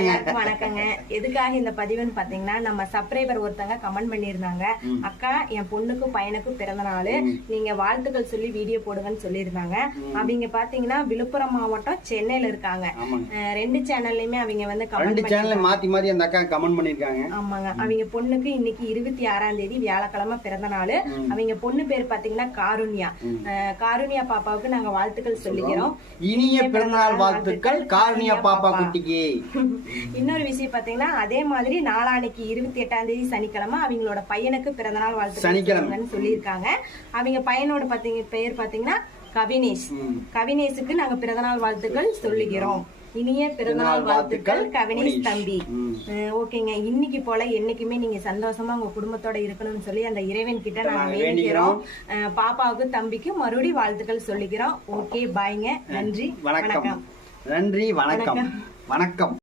எல்லாருக்கும் வணக்கங்க. எதுக்காக இந்த பதிவுன்னு பாத்தீங்கன்னா, நம்ம சப்ஸ்கிரைபர் ஒருத்தங்க கமெண்ட் பண்ணிருந்தாங்க, அக்கா என் பொண்ணுக்கும் பையனுக்கும் பிறந்த நாள், நீங்க வாழ்த்துக்கள் சொல்லி வீடியோ போடுங்கன்னு சொல்லியிருந்தாங்க. அவங்க பாத்தீங்கன்னா விழுப்புரம் மாவட்டம் சென்னையில இருக்காங்க. 2 சேனல்லையுமே அவங்க வந்து கமெண்ட் பண்ணிருக்காங்க. ஆமாங்க, அவங்க பொண்ணுக்கு இன்னைக்கு 26ஆம் தேதி வியாழக்கிழமை பிறந்த நாள். அவங்க பொண்ணு பேர் பாத்தீங்கன்னா காருண்யா. காருண்யா பாப்பாவுக்கு நாங்க வாழ்த்துக்கள் சொல்லிக்கிறோம். இனிய பிறந்தநாள் வாழ்த்துக்கள் காருண்யா பாப்பா குட்டிக்கு. இன்னொரு விஷயம் பாத்தீங்கன்னா, அதே மாதிரி நாளானைக்கு 28ஆம் தேதி சனிக்கிழமை அவங்களோட பையனுக்கு பிறந்தநாள் வாழ்த்துக்கள் சொல்லியிருக்காங்க. அவங்க பையனோட பெயர் பாத்தீங்கன்னா கவினேஷ். கவினேஷுக்கு நாங்க பிறந்தநாள் வாழ்த்துக்கள் சொல்லுகிறோம். இனிய பிறந்தநாள் வாழ்த்துக்கள் கவினேஷ் தம்பி. ஓகேங்க, இன்னைக்கு போல என்னைக்குமே நீங்க சந்தோஷமா உங்க குடும்பத்தோட இருக்கணும்னு சொல்லி அந்த இறைவன் கிட்ட நாங்க வேண்டிக்கிறோம். பாப்பாவுக்கு தம்பிக்கு மறுபடியும் வாழ்த்துக்கள் சொல்லிக்கிறோம். ஓகே, பாய்ங்க. நன்றி, வணக்கம். நன்றி, வணக்கம், வணக்கம்.